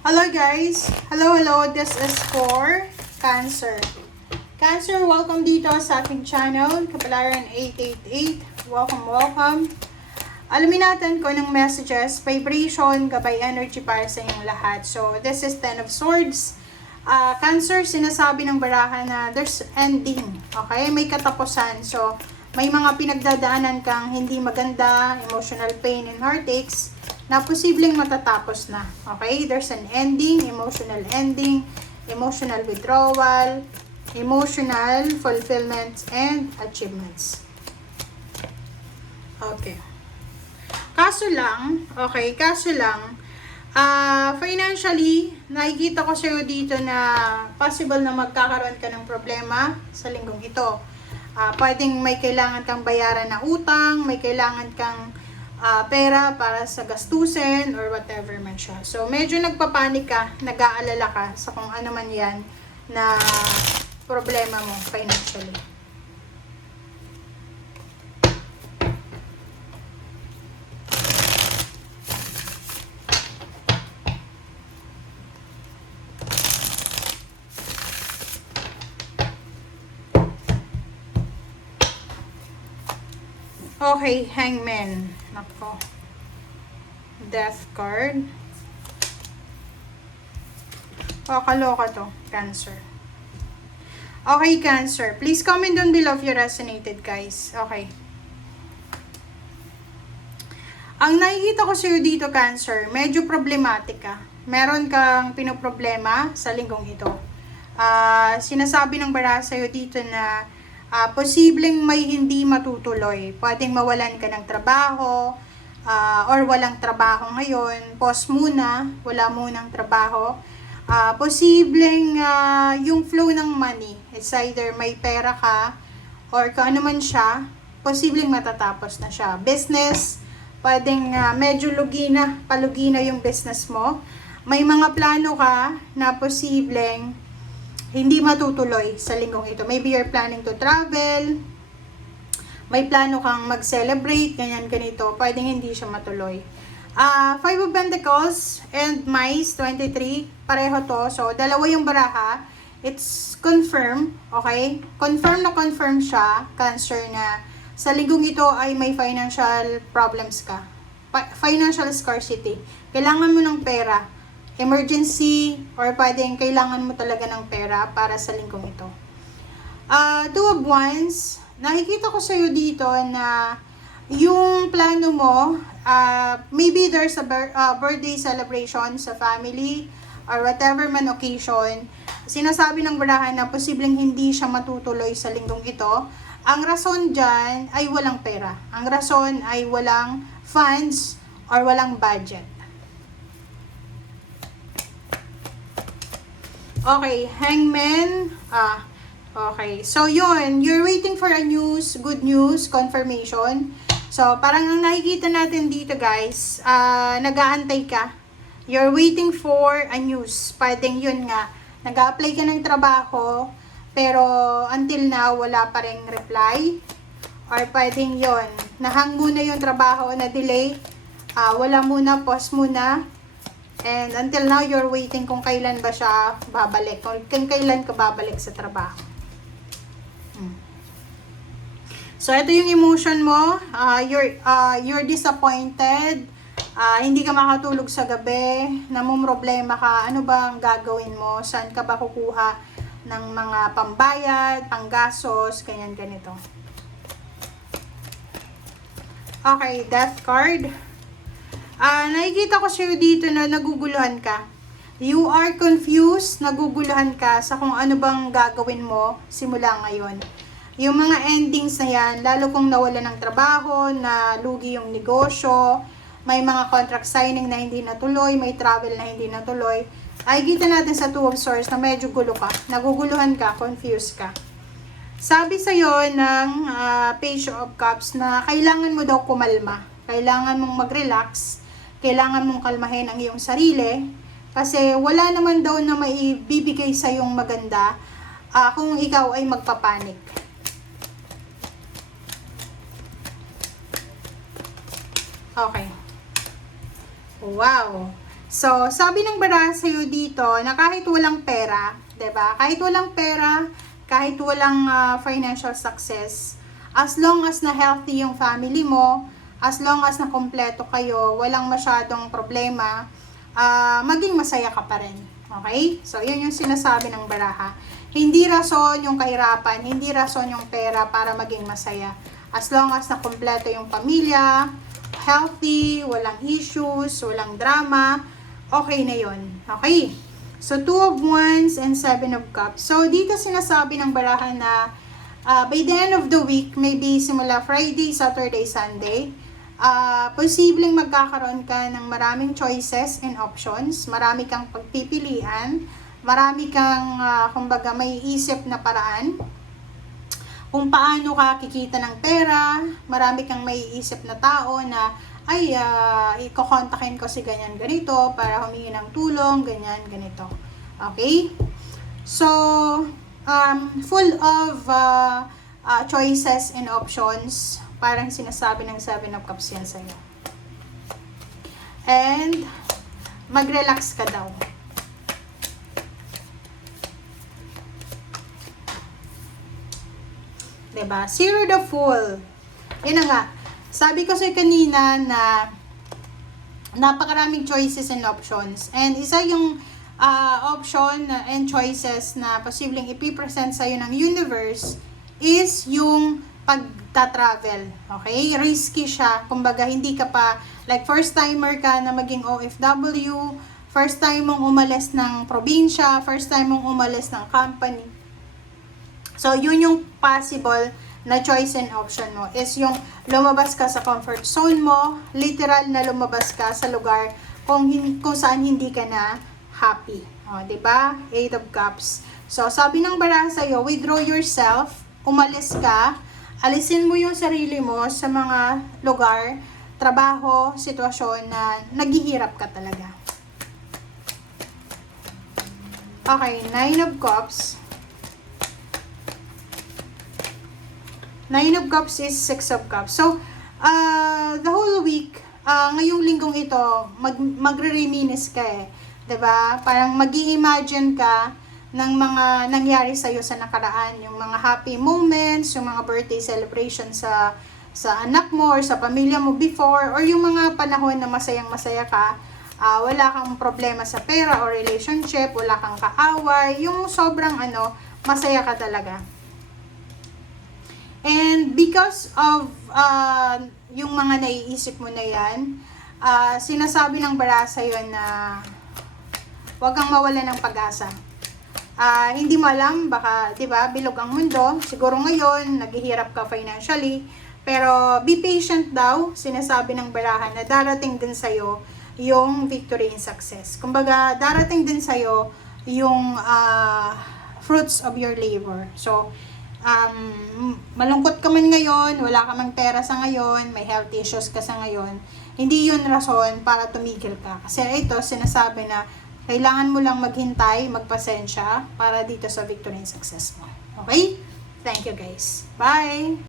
Hello guys! Hello! This is for Cancer. Cancer, welcome dito sa aking channel, Kapalaran 888. Welcome! Alamin natin kung anong messages, vibration, gabay energy para sa inyong lahat. So, this is Ten of Swords. Cancer, sinasabi ng baraha na there's ending. Okay? May katapusan. So, may mga pinagdadaanan kang hindi maganda, emotional pain and heartaches, na posibleng matatapos na. Okay? There's an ending, emotional withdrawal, emotional fulfillment, and achievements. Okay. Kaso lang, financially, nakikita ko sa'yo dito na possible na magkakaroon ka ng problema sa linggong ito. Pwedeng may kailangan kang bayaran na utang, may kailangan kang pera para sa gastusin or whatever man siya. So, medyo nagpapanik ka, nag-aalala ka sa kung ano man yan na problema mo financially. Okay, Hangman. Nako. Death card. Kaloka to. Cancer. Okay, Cancer. Please comment down below if you resonated, guys. Okay. Ang nakikita ko sa'yo dito, Cancer, medyo problematic ka. Meron kang pinoproblema sa linggong ito. Sinasabi ng baraha sa'yo dito na posibleng may hindi matutuloy. Pwedeng mawalan ka ng trabaho, or walang trabaho ngayon. Pause muna, wala munang trabaho. Posibleng yung flow ng money, it's either may pera ka, or kung ano man siya, posibleng matatapos na siya. Business, pwedeng medyo palugi na yung business mo. May mga plano ka na posibleng hindi matutuloy sa linggong ito. Maybe you're planning to travel, may plano kang mag-celebrate, ganito, pwedeng hindi siya matuloy. Five of Pentacles and Mice 23, pareho to. So, dalawa yung baraha. It's confirm, okay? Confirm siya, Cancer, na sa linggong ito ay may financial problems ka. Financial scarcity. Kailangan mo ng pera. Emergency, or pwedeng kailangan mo talaga ng pera para sa linggong ito. Two of Wands, nakikita ko sa'yo dito na yung plano mo, maybe there's a birthday celebration sa family, or whatever man occasion. Sinasabi ng barahan na posibleng hindi siya matutuloy sa linggong ito. Ang rason dyan ay walang pera. Ang rason ay walang funds or walang budget. Okay, Hangman. Okay. So, yun. You're waiting for a good news, confirmation. So, parang ang nakikita natin dito, guys, nag-aantay ka. You're waiting for a news. Pwedeng yun nga. Nag-a-apply ka ng trabaho, pero until now, wala pa ring reply. Or pwedeng yun. Nahang muna yung trabaho, na-delay. Wala muna, pause muna. And until now, you're waiting kung kailan ba siya babalik. Kung kailan ka babalik sa trabaho. So, ito yung emotion mo. You're disappointed. Hindi ka makatulog sa gabi. Namumroblema ka. Ano ba ang gagawin mo? Saan ka ba kukuha ng mga pambayad, panggasos, ganito. Okay, Death card. Nakikita ko sa'yo dito na naguguluhan ka. You are confused, naguguluhan ka sa kung ano bang gagawin mo simula ngayon. Yung mga endings na yan, lalo kung nawala ng trabaho, na lugi yung negosyo, may mga contract signing na hindi natuloy, may travel na hindi natuloy, ay kita natin sa Two of Swords na medyo gulo ka, naguguluhan ka, confused ka. Sabi sa'yo ng Page of Cups na kailangan mo daw kumalma, kailangan mong mag-relax, kailangan mong kalmahin ang iyong sarili kasi wala naman daw na maibibigay sa iyong maganda kung ikaw ay magpapanik. Okay. Wow. So, sabi ng baraha sa'yo dito na kahit walang pera, 'di ba? Kahit walang pera, kahit walang financial success, as long as na healthy yung family mo, as long as na kompleto kayo, walang masyadong problema, maging masaya ka pa rin. Okay? So, yun yung sinasabi ng baraha. Hindi rason yung kahirapan, hindi rason yung pera para maging masaya. As long as na kompleto yung pamilya, healthy, walang issues, walang drama, okay na yun. Okay? So, 2 of Wands and 7 of Cups. So, dito sinasabi ng baraha na by the end of the week, maybe simula Friday, Saturday, Sunday, posibleng magkakaroon ka ng maraming choices and options, marami kang pagpipilian, marami kang, kumbaga, may isip na paraan kung paano ka kikita ng pera, marami kang may isip na tao na ay, ikokontakin ko si ganyan ganito para humingi ng tulong, ganyan ganito. Okay? So, full of choices and options, parang sinasabi ng 7 of Cups yan sa'yo. And, mag-relax ka daw. Diba? Zero the Fool. Yan na nga. Sabi ko sa'yo kanina na napakaraming choices and options. And isa yung option and choices na posibleng ipipresent sa'yo ng universe is yung pagta-travel. Okay? Risky siya. Kumbaga, hindi ka pa, like first timer ka na maging OFW, first time mong umalis ng probinsya, first time mong umalis ng company. So, yun yung possible na choice and option mo is yung lumabas ka sa comfort zone mo, literal na lumabas ka sa lugar kung saan hindi ka na happy. O, 'di ba? 8 of Cups. So, sabi ng baraha sa'yo, withdraw yourself, umalis ka, alisin mo yung sarili mo sa mga lugar, trabaho, sitwasyon na naghihirap ka talaga. Okay, 9 of Cups. 9 of Cups is 6 of Cups. So, the whole week, ngayong linggong ito, magre-reminisce ka eh. 'Di ba? Parang mag-i-imagine ka ng mga nangyari sa'yo sa nakaraan. Yung mga happy moments, yung mga birthday celebration sa anak mo or sa pamilya mo before, or yung mga panahon na masayang-masaya ka, wala kang problema sa pera or relationship, wala kang kaaway, yung sobrang masaya ka talaga. And because of yung mga naiisip mo na yan, sinasabi ng baraha sa'yo na huwag kang mawala ng pag-asa. Hindi mo alam, baka, di ba, bilog ang mundo. Siguro ngayon, naghihirap ka financially. Pero be patient daw, sinasabi ng baraha na darating din sa'yo yung victory and success. Kumbaga, darating din sa'yo yung fruits of your labor. So, malungkot ka man ngayon, wala ka mang pera sa ngayon, may health issues ka sa ngayon, hindi yun rason para tumigil ka. Kasi ito, sinasabi na kailangan mo lang maghintay, magpasensya para dito sa victory and success mo. Okay? Thank you guys. Bye!